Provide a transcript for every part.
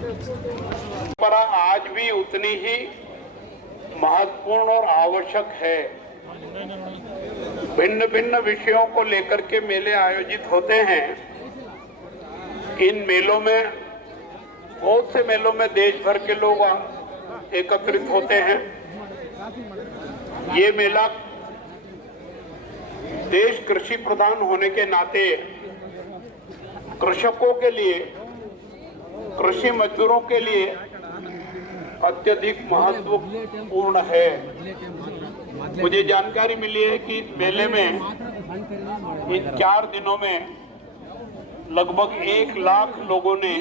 परंपरा आज भी उतनी ही महत्वपूर्ण और आवश्यक है। भिन्न भिन्न विषयों को लेकर के मेले आयोजित होते हैं। इन मेलों में, बहुत से मेलों में देश भर के लोग एकत्रित होते हैं। ये मेला देश कृषि प्रधान होने के नाते कृषकों के लिए, कृषि मजदूरों के लिए अत्यधिक महत्वपूर्ण है। मुझे जानकारी मिली है कि इस मेले में इन 4 दिनों में लगभग 1 लाख लोगों ने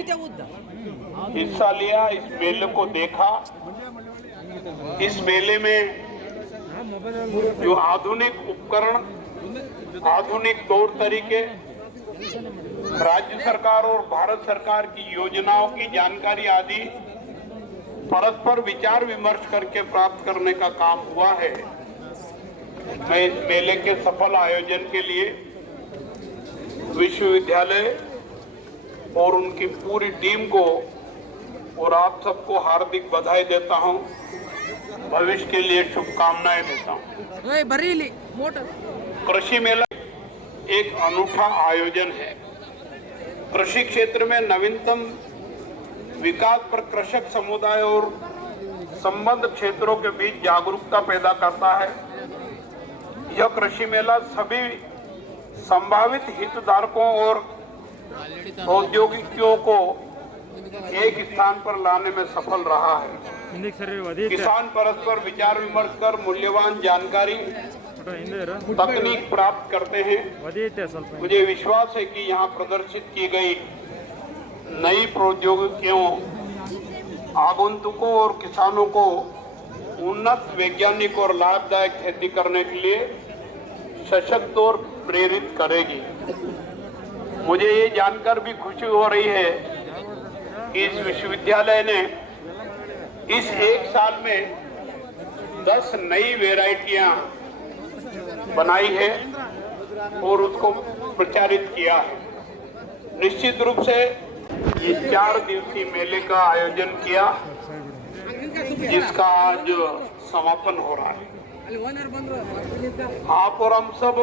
हिस्सा लिया, इस मेले को देखा। इस मेले में जो आधुनिक उपकरण, आधुनिक तौर तरीके, राज्य सरकार और भारत सरकार की योजनाओं की जानकारी आदि परस्पर विचार विमर्श करके प्राप्त करने का काम हुआ है। मैं इस मेले के सफल आयोजन के लिए विश्वविद्यालय और उनकी पूरी टीम को और आप सबको हार्दिक बधाई देता हूं, भविष्य के लिए शुभकामनाएं देता हूं। कृषि मेला एक अनूठा आयोजन है। कृषि क्षेत्र में नवीनतम विकास पर कृषक समुदाय और संबद्ध क्षेत्रों के बीच जागरूकता पैदा करता है। यह कृषि मेला सभी संभावित हितधारकों और औद्योगिकों को एक स्थान पर लाने में सफल रहा है। किसान परस्पर विचार विमर्श कर मूल्यवान जानकारी, तकनीक प्राप्त करते हैं। मुझे विश्वास है कि यहाँ प्रदर्शित की गई नई प्रौद्योगिकियों आगंतुकों और किसानों को उन्नत, वैज्ञानिक और लाभदायक खेती करने के लिए सशक्त और प्रेरित करेगी। मुझे ये जानकर भी खुशी हो रही है कि इस विश्वविद्यालय ने इस 1 साल में 10 नई वेराइटियां बनाई है और उसको प्रचारित किया है। निश्चित रूप से ये 4 दिवसीय मेले का आयोजन किया, जिसका आज समापन हो रहा है। आप और हम सब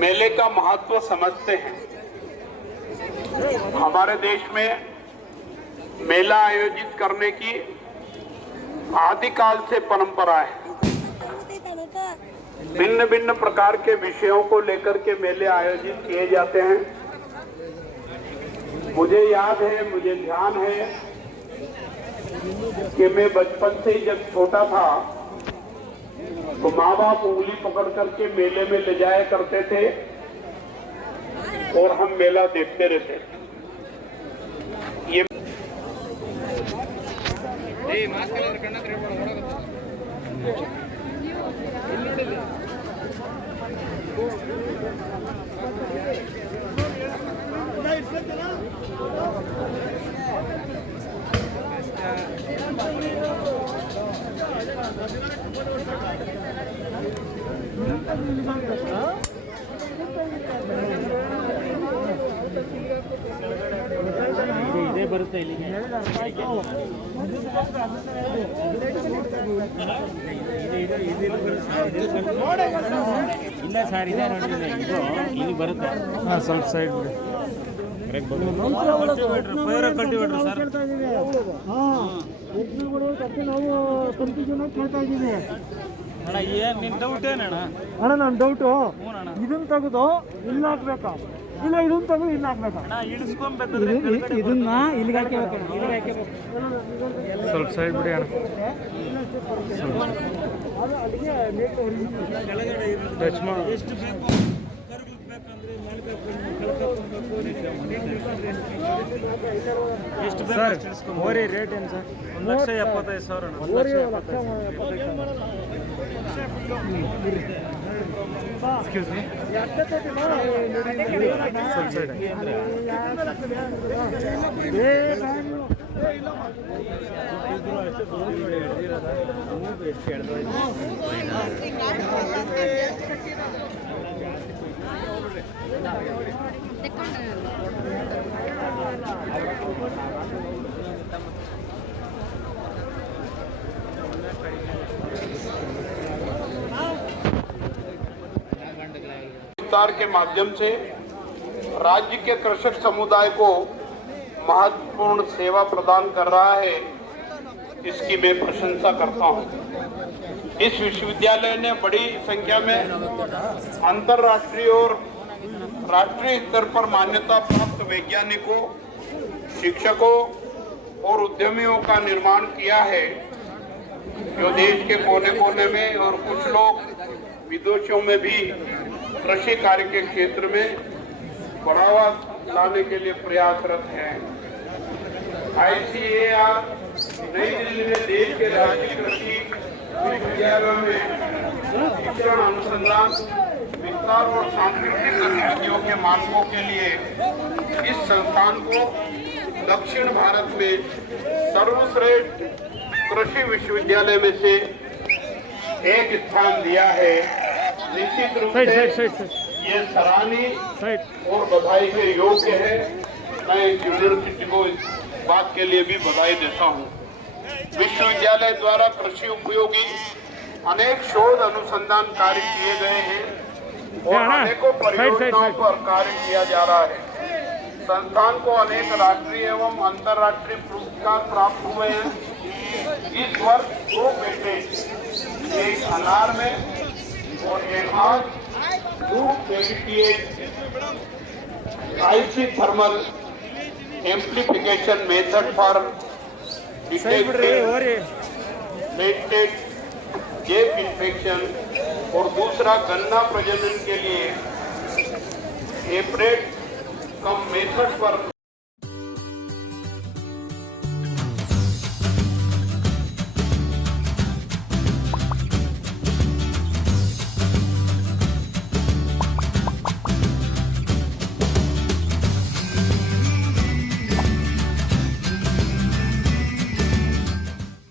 मेले का महत्व समझते हैं। हमारे देश में मेला आयोजित करने की आदिकाल से परंपरा है। भिन्न भिन्न प्रकार के विषयों को लेकर के मेले आयोजित किए जाते हैं। मुझे याद है, मुझे ध्यान है कि मैं बचपन से ही जब छोटा था तो माँ बाप उंगली पकड़ करके मेले में ले जाया करते थे और हम मेला देखते रहते थे। ये ಇದೇ ಬರುತ್ತೆ ಇಲ್ಲಿ ಇಲ್ಲ ಸರ್ ಇದೆ ನೋಡಿ ಇದು ಇಲ್ಲಿ ಬರುತ್ತೆ ಸ್ವಲ್ಪ ಸೈಡ್ ಬಿಡಿ ಅಣ್ಣ ಏನು ನಿನ್ನ ಡೌಟ್ ಏನಣ್ಣ? ಅಣ್ಣ ನನ್ನ ಡೌಟು ಹ್ಞೂ ಅಣ್ಣ. ಇದನ್ನ ತೆಗೆದು ಇಲ್ಲಿ ಹಾಕ್ಬೇಕಾ ಇಲ್ಲ ಇದನ್ನ ತೆಗೆದು ಇಲ್ಲಿ ಹಾಕ್ಬೇಕಾ? ಅಣ್ಣ ಇಳಿಸ್ಕೊಂಬೇಕಾದ್ರೆ ಇದನ್ನ ಇಲ್ಲಿಗೆ ಹಾಕಬೇಕು ಸ್ವಲ್ಪ ಸೈಡ್ ಬಿಡಿ ಅಣ್ಣ. ಟಚ್ ಮಾಡಿ ಎಷ್ಟು ಬೇಕು ಎಷ್ಟು ಸರ್? ಓರಿ ರೇಟ್ ಏನು ಸರ್? 1,75,000 ಅಣ್ಣ. 1,75,000. ಎಕ್ಸ್ಕ್ಯೂಸ್ ಮೀ, ಸ್ವಲ್ಪ ಸೈಡ್. विस्तार के माध्यम से राज्य के कृषक समुदाय को महत्वपूर्ण सेवा प्रदान कर रहा है, इसकी मैं प्रशंसा करता हूं। इस विश्वविद्यालय ने बड़ी संख्या में अंतर्राष्ट्रीय और राष्ट्रीय स्तर पर मान्यता प्राप्त वैज्ञानिकों, शिक्षकों और उद्यमियों का निर्माण किया है, जो देश के कोने कोने में और कुछ लोग विदेशों में भी कृषि कार्य के क्षेत्र में बढ़ावा लाने के लिए प्रयासरत हैं। ICAR नई दिल्ली में देश के राष्ट्रीय कृषि विश्वविद्यालयों में शिक्षण, अनुसंधान, विस्तार और सांस्कृतिक गतिविधियों के मानकों के लिए इस संस्थान को दक्षिण भारत में सर्वश्रेष्ठ कृषि विश्वविद्यालय में से एक स्थान दिया है। निश्चित रूप से ये सराहनीय और बधाई के योग्य है। मैं इस यूनिवर्सिटी को इस बात के लिए भी बधाई देता हूँ। विश्वविद्यालय द्वारा कृषि उपयोगी अनेक शोध अनुसंधान कार्य किए गए हैं और अनेकों परियोजनाओं पर कार्य किया जा रहा है। संस्थान को अनेक राष्ट्रीय एवं अंतर्राष्ट्रीय पुरस्कार प्राप्त हुए हैं। इस वर्ष 2 पेटेंट, एक अनार में और एक आज IC thermal amplification method for detected जेप इन्फेक्शन और दूसरा गन्ना प्रजनन के लिए एपरेट कम मेथड पर